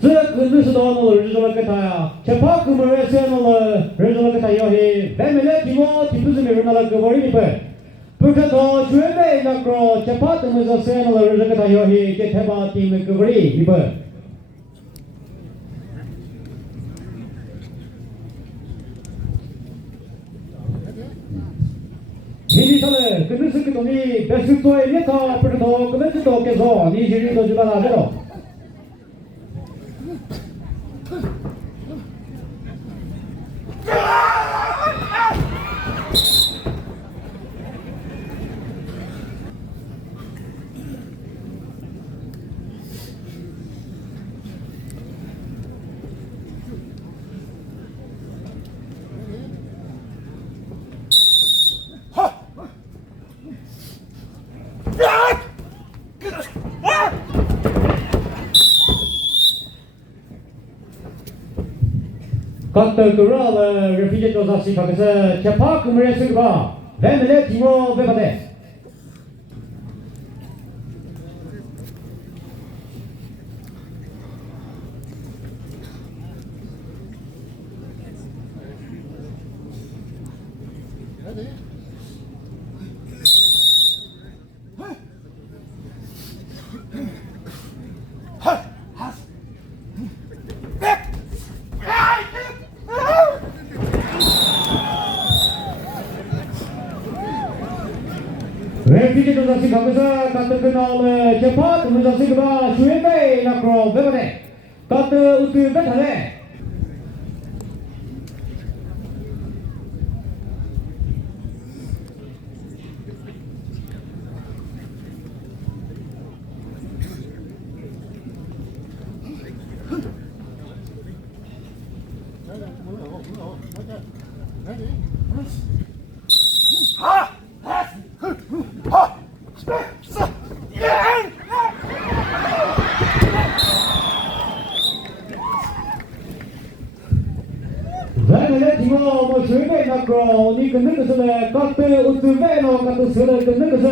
这个日子多呢，日子了个他呀，这怕哥们儿些呢，日子了个他要嘿，外面的地方地不是没人那个窝里边，不可到准备那个这怕他们这些呢，日子个他要嘿，这台把地们个窝里边。이리서는 그릇을 그 돈이 배수도에 위해서 앞으로도 그릇을 도께서 니 지리도 주만 하더라. 각들 그러나 refugee 조사시 각에서 개파 금을 쓰기가 내면의 딩어 배바대 refugee 조사시 각에서 각들 그날 개파 금을 쓰기가 수행배 나크로 배바대 각들 우트 배타네 내가 지금 뭐 저희가 있고 니 그 늦어서 각들 우트 배노 각들 서로 그 늦어서